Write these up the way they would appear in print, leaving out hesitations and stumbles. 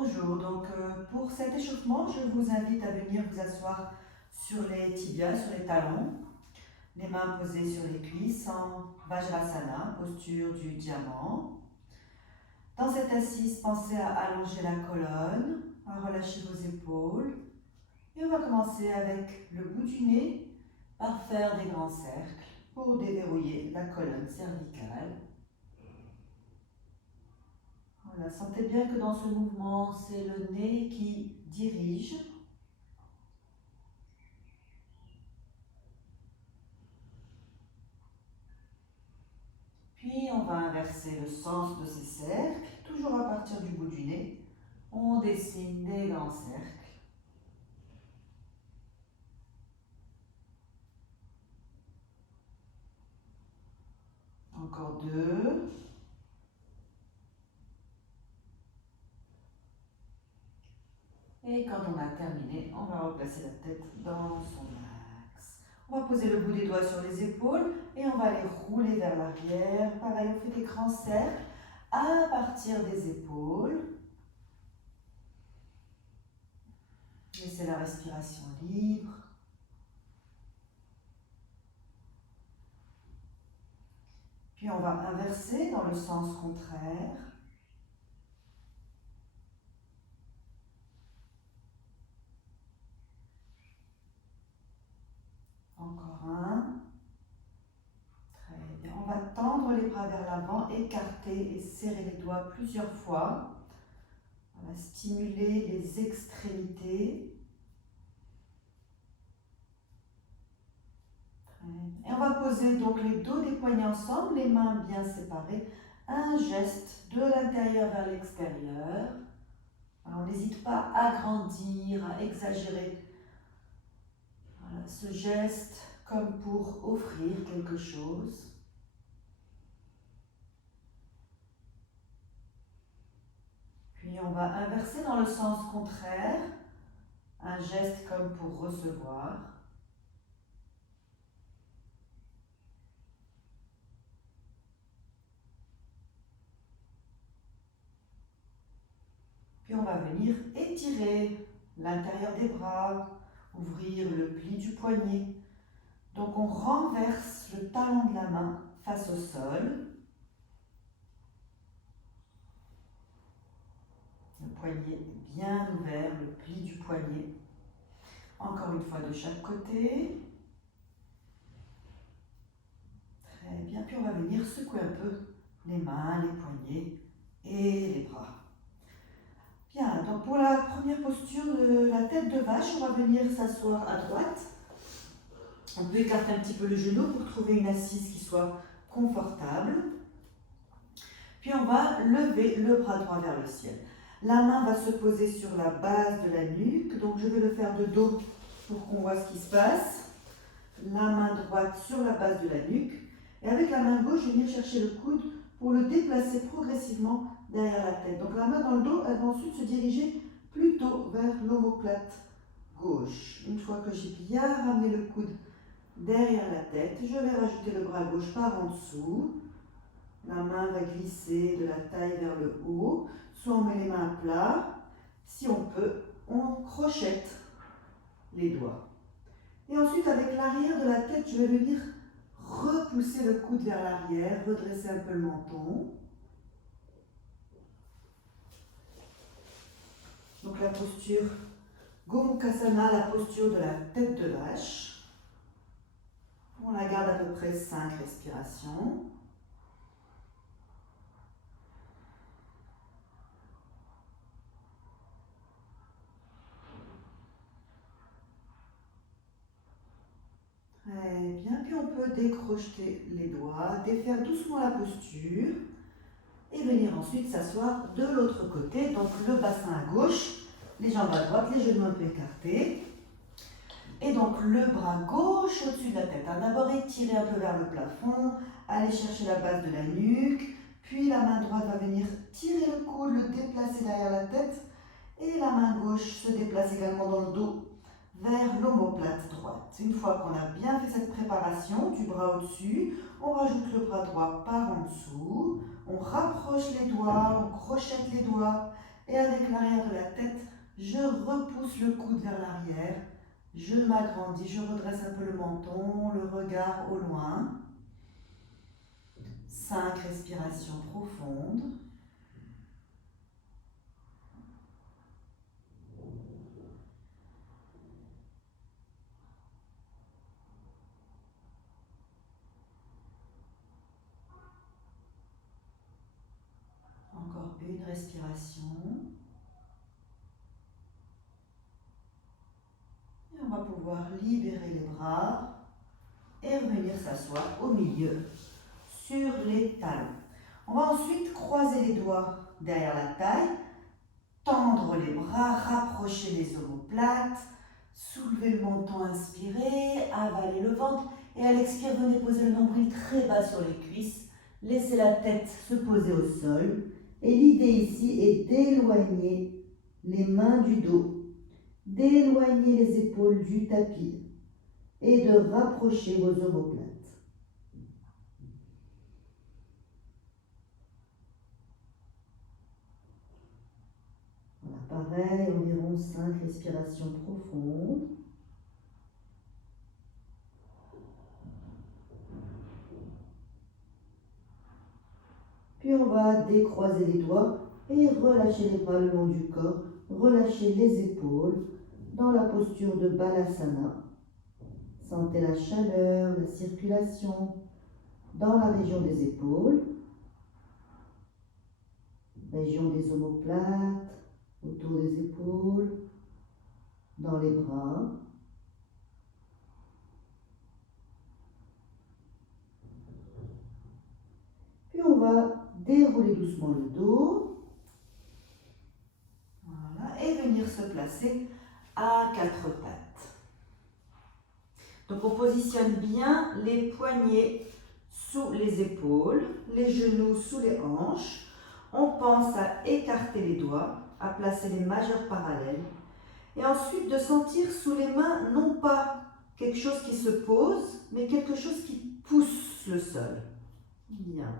Bonjour, pour cet échauffement, je vous invite à venir vous asseoir sur les tibias, sur les talons, les mains posées sur les cuisses en Vajrasana, posture du diamant. Dans cette assise, pensez à allonger la colonne, à relâcher vos épaules. Et on va commencer avec le bout du nez par faire des grands cercles pour déverrouiller la colonne cervicale. Voilà, sentez bien que dans ce mouvement, c'est le nez qui dirige. Puis on va inverser le sens de ces cercles, toujours à partir du bout du nez. On dessine des grands cercles. Encore deux. Et quand on a terminé, on va replacer la tête dans son axe. On va poser le bout des doigts sur les épaules et on va les rouler vers l'arrière. Pareil, on fait des grands cercles à partir des épaules. Laissez la respiration libre. Puis on va inverser dans le sens contraire. Encore un. Très bien. On va tendre les bras vers l'avant, écarter et serrer les doigts plusieurs fois. On va stimuler les extrémités. Et on va poser donc les dos des poignets ensemble, les mains bien séparées. Un geste de l'intérieur vers l'extérieur. On n'hésite pas à agrandir, à exagérer. Voilà, ce geste comme pour offrir quelque chose. Puis on va inverser dans le sens contraire. Un geste comme pour recevoir. Puis on va venir étirer l'intérieur des bras, ouvrir le pli du poignet. Donc on renverse le talon de la main face au sol. Le poignet bien ouvert, le pli du poignet. Encore une fois de chaque côté. Très bien, puis on va venir secouer un peu les mains, les poignets et les bras. Bien, donc pour la première posture de la tête de vache, on va venir s'asseoir à droite. On peut écarter un petit peu le genou pour trouver une assise qui soit confortable. Puis on va lever le bras droit vers le ciel. La main va se poser sur la base de la nuque, donc je vais le faire de dos pour qu'on voit ce qui se passe. La main droite sur la base de la nuque. Et avec la main gauche, je vais venir chercher le coude pour le déplacer progressivement derrière la tête. Donc la main dans le dos, elle va ensuite se diriger plutôt vers l'omoplate gauche. Une fois que j'ai bien ramené le coude derrière la tête, je vais rajouter le bras gauche par en dessous. La main va glisser de la taille vers le haut. Soit on met les mains à plat. Si on peut, on crochette les doigts. Et ensuite, avec l'arrière de la tête, je vais venir repousser le coude vers l'arrière, redresser un peu le menton. Donc la posture Gomukhasana, la posture de la tête de vache. On la garde à peu près 5 respirations. Très bien, puis on peut décrocher les doigts, défaire doucement la posture et venir ensuite s'asseoir de l'autre côté, donc le bassin à gauche, les jambes à droite, les genoux un peu écartés. Et donc le bras gauche au-dessus de la tête. D'abord étirer un peu vers le plafond, aller chercher la base de la nuque, puis la main droite va venir tirer le coude, le déplacer derrière la tête, et la main gauche se déplace également dans le dos vers l'omoplate droite. Une fois qu'on a bien fait cette préparation du bras au-dessus, on rajoute le bras droit par en dessous, on rapproche les doigts, on crochette les doigts Et avec l'arrière de la tête, je repousse le coude vers l'arrière. Je m'agrandis, je redresse un peu le menton, le regard au loin. 5 respirations profondes. Encore une respiration. Et on va pouvoir libérer les bras et revenir s'asseoir au milieu sur les talons. On va ensuite croiser les doigts derrière la taille, tendre les bras, rapprocher les omoplates, soulever le menton, inspirer, avaler le ventre et à l'expire, venez poser le nombril très bas sur les cuisses, laissez la tête se poser au sol et l'idée ici est d'éloigner les mains du dos, d'éloigner les épaules du tapis et de rapprocher vos omoplates. Voilà, pareil, environ 5 respirations profondes. Puis on va décroiser les doigts et relâcher les bras le long du corps, relâcher les épaules dans la posture de Balasana. Sentez la chaleur, la circulation dans la région des épaules, région des omoplates, autour des épaules, dans les bras. Puis on va dérouler doucement le dos. Voilà, et venir se placer à 4 pattes. Donc on positionne bien les poignets sous les épaules, les genoux sous les hanches. On pense à écarter les doigts, à placer les majeurs parallèles. Et ensuite de sentir sous les mains non pas quelque chose qui se pose, mais quelque chose qui pousse le sol. Bien.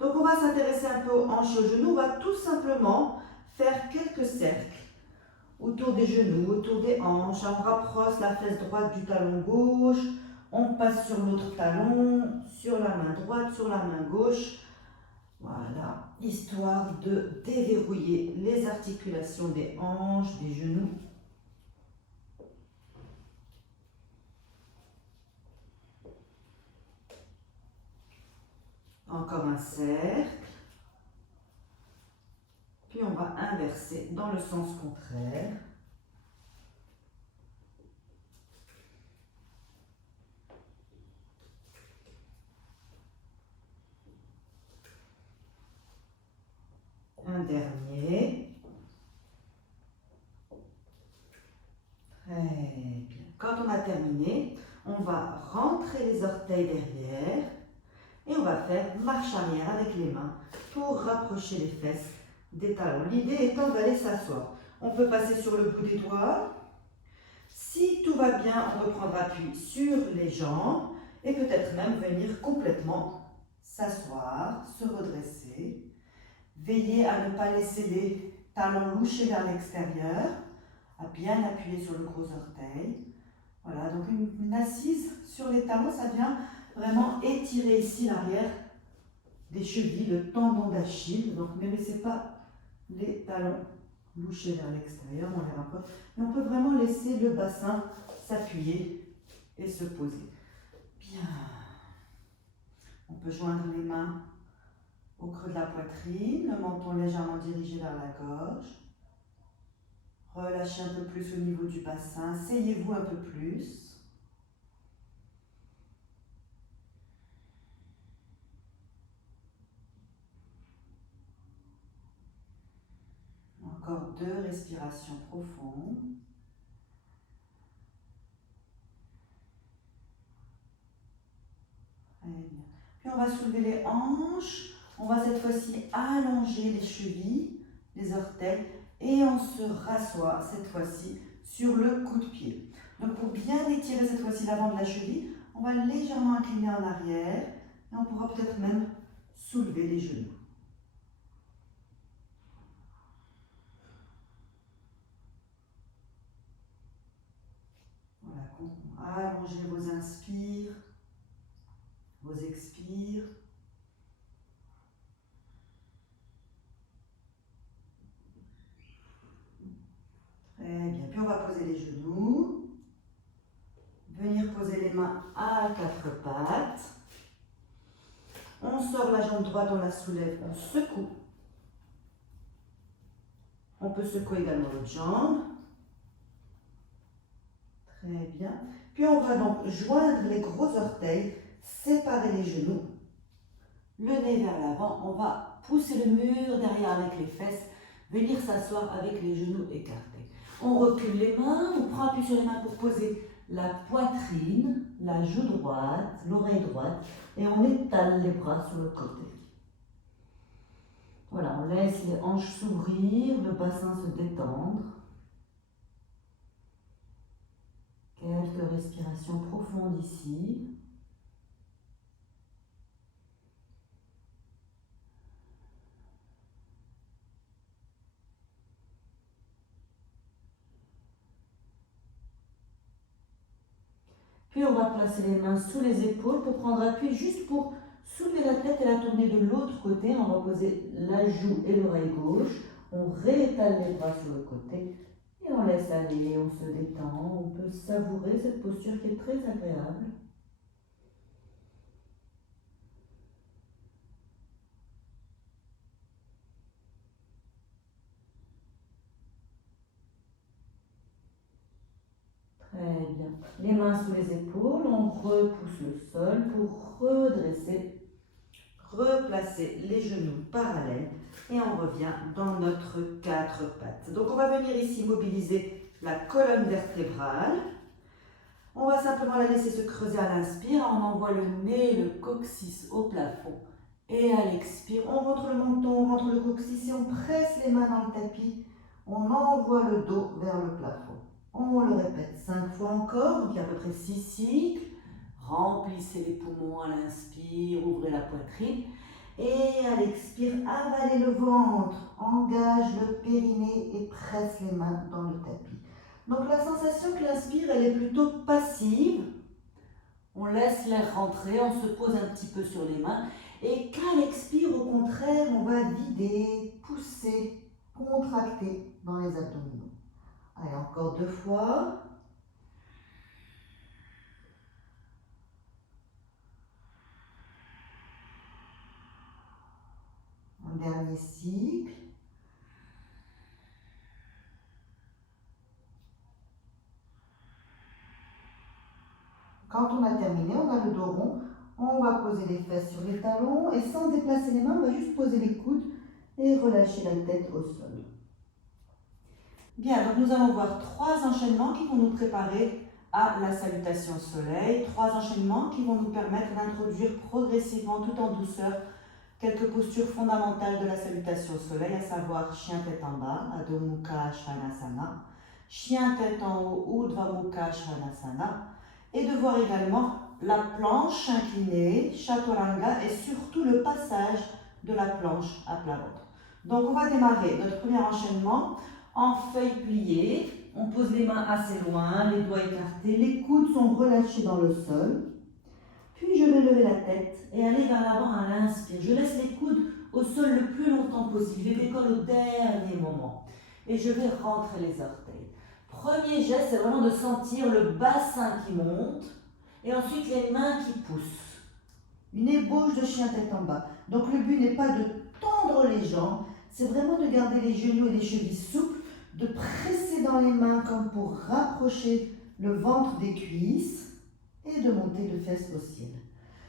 Donc on va s'intéresser un peu aux hanches et aux genoux. On va tout simplement faire quelques cercles autour des genoux, autour des hanches. On rapproche la fesse droite du talon gauche. On passe sur l'autre talon, sur la main droite, sur la main gauche. Voilà, histoire de déverrouiller les articulations des hanches, des genoux. Encore un cercle. Puis on va inverser dans le sens contraire. Un dernier. Très bien. Quand on a terminé, on va rentrer les orteils derrière et on va faire marche arrière avec les mains pour rapprocher les fesses des talons. L'idée étant d'aller s'asseoir. On peut passer sur le bout des doigts. Si tout va bien, on peut prendre appui sur les jambes et peut-être même venir complètement s'asseoir, se redresser. Veillez à ne pas laisser les talons loucher vers l'extérieur, à bien appuyer sur le gros orteil. Voilà, donc une assise sur les talons, ça vient vraiment étirer ici l'arrière des chevilles, le tendon d'Achille. Donc ne laissez pas les talons loucher vers l'extérieur, on les rapproche. Et on peut vraiment laisser le bassin s'appuyer et se poser. Bien. On peut joindre les mains au creux de la poitrine, le menton légèrement dirigé vers la gorge. Relâchez un peu plus au niveau du bassin, asseyez-vous un peu plus. Encore 2 respirations profondes. Très bien. Puis on va soulever les hanches. On va cette fois-ci allonger les chevilles, les orteils, et on se rassoit cette fois-ci sur le coup de pied. Donc pour bien étirer cette fois-ci l'avant de la cheville, on va légèrement incliner en arrière et on pourra peut-être même soulever les genoux. inspires, vos expires. Très bien. Puis on va poser les genoux. Venir poser les mains à quatre pattes. On sort la jambe droite, on la soulève, on secoue. On peut secouer également l'autre jambe. Très bien. Puis on va donc joindre les gros orteils, séparer les genoux, le nez vers l'avant. On va pousser le mur derrière avec les fesses, venir s'asseoir avec les genoux écartés. On recule les mains, on prend appui sur les mains pour poser la poitrine, la joue droite, l'oreille droite, et on étale les bras sur le côté. Voilà, on laisse les hanches s'ouvrir, le bassin se détendre. Quelques respirations profondes ici. Puis on va placer les mains sous les épaules pour prendre appui, juste pour soulever la tête et la tourner de l'autre côté. On va poser la joue et l'oreille gauche. On réétale les bras sur le côté et on laisse aller, on se détend. On peut savourer cette posture qui est très agréable. Très bien. Les mains sous les épaules, on repousse le sol pour redresser, replacer les genoux parallèles et on revient dans notre quatre pattes. Donc on va venir ici mobiliser la colonne vertébrale. On va simplement la laisser se creuser à l'inspire. On envoie le nez, le coccyx au plafond. Et à l'expire, on rentre le menton, on rentre le coccyx et on presse les mains dans le tapis. On envoie le dos vers le plafond. On le répète 5 fois encore, donc il y a à peu près 6 cycles. Remplissez les poumons à l'inspire, ouvrez la poitrine. Et à l'expire, avalez le ventre, engage le périnée et presse les mains dans le tapis. Donc la sensation que l'inspire, elle est plutôt passive. On laisse l'air rentrer, on se pose un petit peu sur les mains. Et qu'à l'expire, au contraire, on va vider, pousser, contracter dans les abdominaux. Allez, encore 2 fois. Un dernier cycle. Quand on a terminé, on a le dos rond. On va poser les fesses sur les talons et sans déplacer les mains, on va juste poser les coudes et relâcher la tête au sol. Bien, donc nous allons voir 3 enchaînements qui vont nous préparer à la salutation soleil. 3 enchaînements qui vont nous permettre d'introduire progressivement, tout en douceur, quelques postures fondamentales de la salutation soleil, à savoir chien tête en bas, Adho Mukha Svanasana, chien tête en haut, Urdhva Mukha Svanasana, et de voir également la planche inclinée, Chaturanga, et surtout le passage de la planche à plat ventre. Donc on va démarrer notre premier enchaînement en feuille pliée. On pose les mains assez loin, les doigts écartés, les coudes sont relâchés dans le sol. Puis je vais lever la tête et aller vers l'avant à l'inspire. Je laisse les coudes au sol le plus longtemps possible. Je les décolle au dernier moment. Et je vais rentrer les orteils. Premier geste, c'est vraiment de sentir le bassin qui monte et ensuite les mains qui poussent. Une ébauche de chien tête en bas. Donc le but n'est pas de tendre les jambes, c'est vraiment de garder les genoux et les chevilles souples, de presser dans les mains comme pour rapprocher le ventre des cuisses et de monter le fesse au ciel.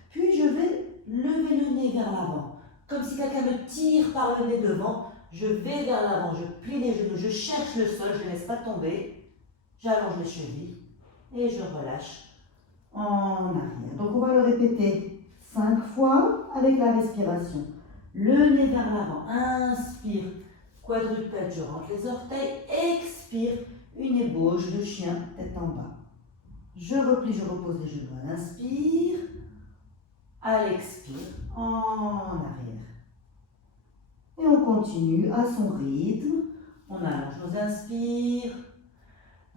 Puis je vais lever le nez vers l'avant, comme si quelqu'un me tire par le nez devant. Je vais vers l'avant, je plie les genoux, je cherche le sol, je ne laisse pas tomber. J'allonge les chevilles et je relâche en arrière. Donc on va le répéter 5 fois avec la respiration. Le nez vers l'avant, inspire, quadrupède, je rentre les orteils, expire, une ébauche de chien, tête en bas. Je replie, je repose les genoux à l'inspire, à l'expire, en arrière. Et on continue à son rythme. On allonge nos inspires,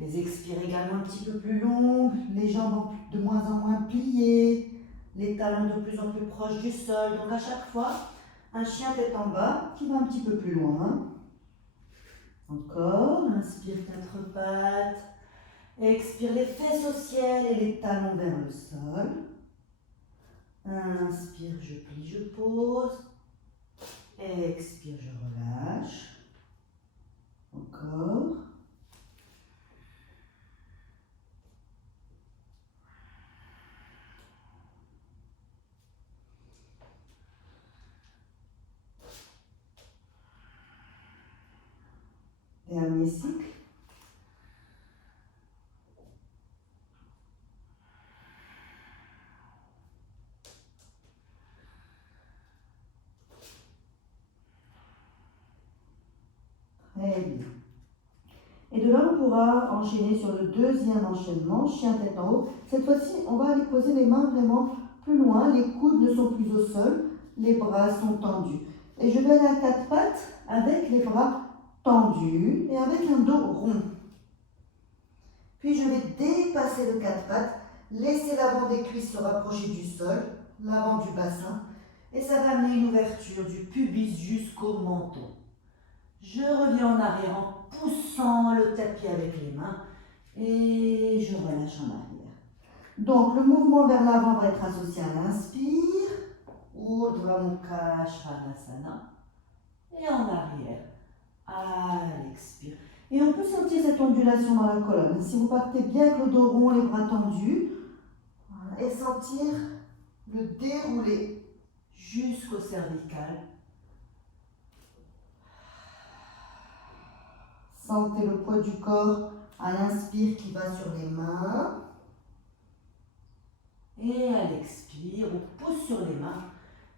Les expires également un petit peu plus longues, les jambes de moins en moins pliées, les talons de plus en plus proches du sol. Donc à chaque fois, un chien tête en bas qui va un petit peu plus loin. Encore, inspire quatre pattes. Expire les fesses au ciel et les talons vers le sol. Inspire, je plie, je pose. Expire, je relâche. Encore. Dernier cycle. Très bien. Et de là, on pourra enchaîner sur le deuxième enchaînement, chien tête en haut. Cette fois-ci, on va aller poser les mains vraiment plus loin. Les coudes ne sont plus au sol, les bras sont tendus. Et je vais aller à quatre pattes avec les bras tendus et avec un dos rond. Puis je vais dépasser le quatre pattes, laisser l'avant des cuisses se rapprocher du sol, l'avant du bassin, et ça va amener une ouverture du pubis jusqu'au menton. Je reviens en arrière en poussant le tapis avec les mains et je relâche en arrière. Donc le mouvement vers l'avant va être associé à l'inspire, Urdhva Mukha Svanasana, et en arrière à l'expire. Et on peut sentir cette ondulation dans la colonne. Si vous partez bien avec le dos rond, les bras tendus, voilà, et sentir le dérouler jusqu'au cervical. Sentez le poids du corps à l'inspire qui va sur les mains. Et à l'expire, on pousse sur les mains.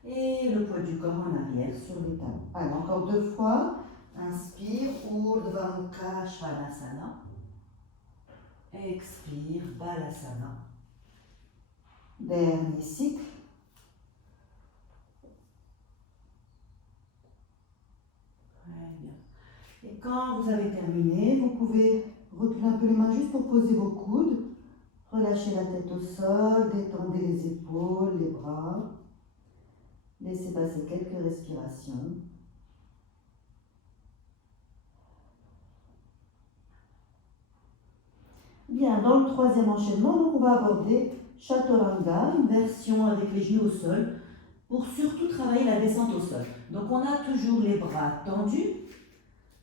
Et le poids du corps en arrière sur les talons. Allez, encore deux fois. Inspire, Urdhva Mukha Svanasana. Expire, Balasana. Dernier cycle. Très bien. Et quand vous avez terminé, vous pouvez reculer un peu les mains juste pour poser vos coudes. Relâchez la tête au sol, détendez les épaules, les bras. Laissez passer quelques respirations. Bien, dans le troisième enchaînement, donc on va aborder Chaturanga, une version avec les genoux au sol, pour surtout travailler la descente au sol. Donc on a toujours les bras tendus.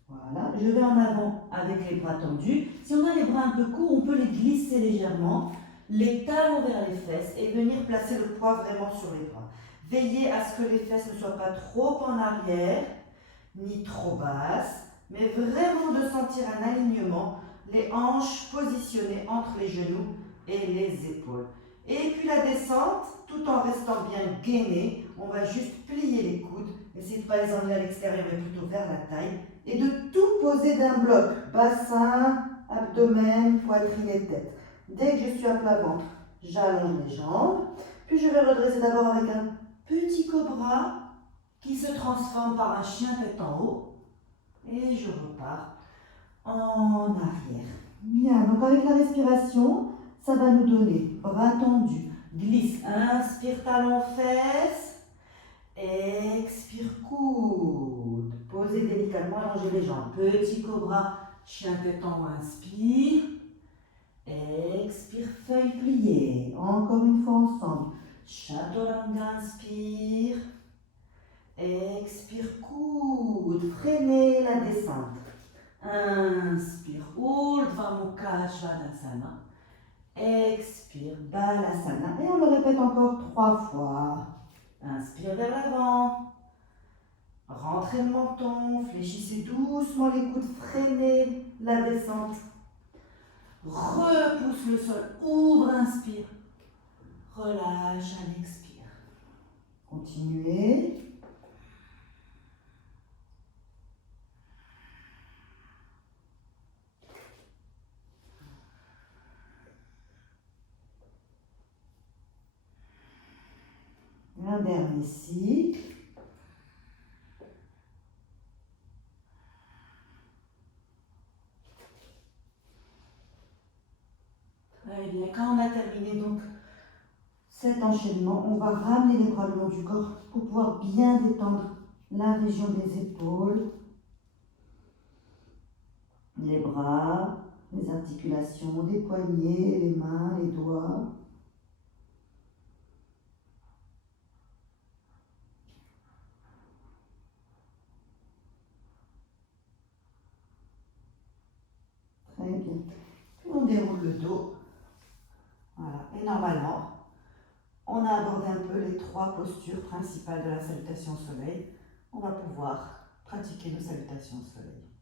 Voilà, je vais en avant avec les bras tendus. Si on a les bras un peu courts, on peut les glisser légèrement, les talons vers les fesses et venir placer le poids vraiment sur les bras. Veillez à ce que les fesses ne soient pas trop en arrière, ni trop basses, mais vraiment de sentir un alignement, les hanches positionnées entre les genoux et les épaules. Et puis la descente, tout en restant bien gainé, on va juste plier les coudes, essayez de ne pas les emmener à l'extérieur mais plutôt vers la taille, et de tout poser d'un bloc, bassin, abdomen, poitrine et tête. Dès que je suis à plat ventre, j'allonge les jambes, puis je vais redresser d'abord avec un petit cobra qui se transforme par un chien tête en haut, et je repars en arrière. Bien, donc avec la respiration, ça va nous donner bras tendus, glisse, inspire talon fesses, expire coude, posez délicatement, allongez les jambes, petit cobra, chien tête en haut, inspire, expire feuille pliée, encore une fois ensemble, Chaturanga, inspire, expire coude, freinez la descente. Inspire, Urdhva Mukha Svanasana. Expire, Balasana. Et on le répète encore 3 fois. Inspire vers l'avant. Rentrez le menton. Fléchissez doucement les coudes. Freinez la descente. Repousse le sol. Ouvre, inspire. Relâche à l'expire. Continuez. Un dernier cycle. Très bien. Quand on a terminé donc cet enchaînement, on va ramener les bras le long du corps pour pouvoir bien détendre la région des épaules, les bras, les articulations des poignets, les mains, les doigts. Très bien. Puis on déroule le dos. Voilà. Et normalement, on a abordé un peu les 3 postures principales de la salutation au soleil. On va pouvoir pratiquer nos salutations au soleil.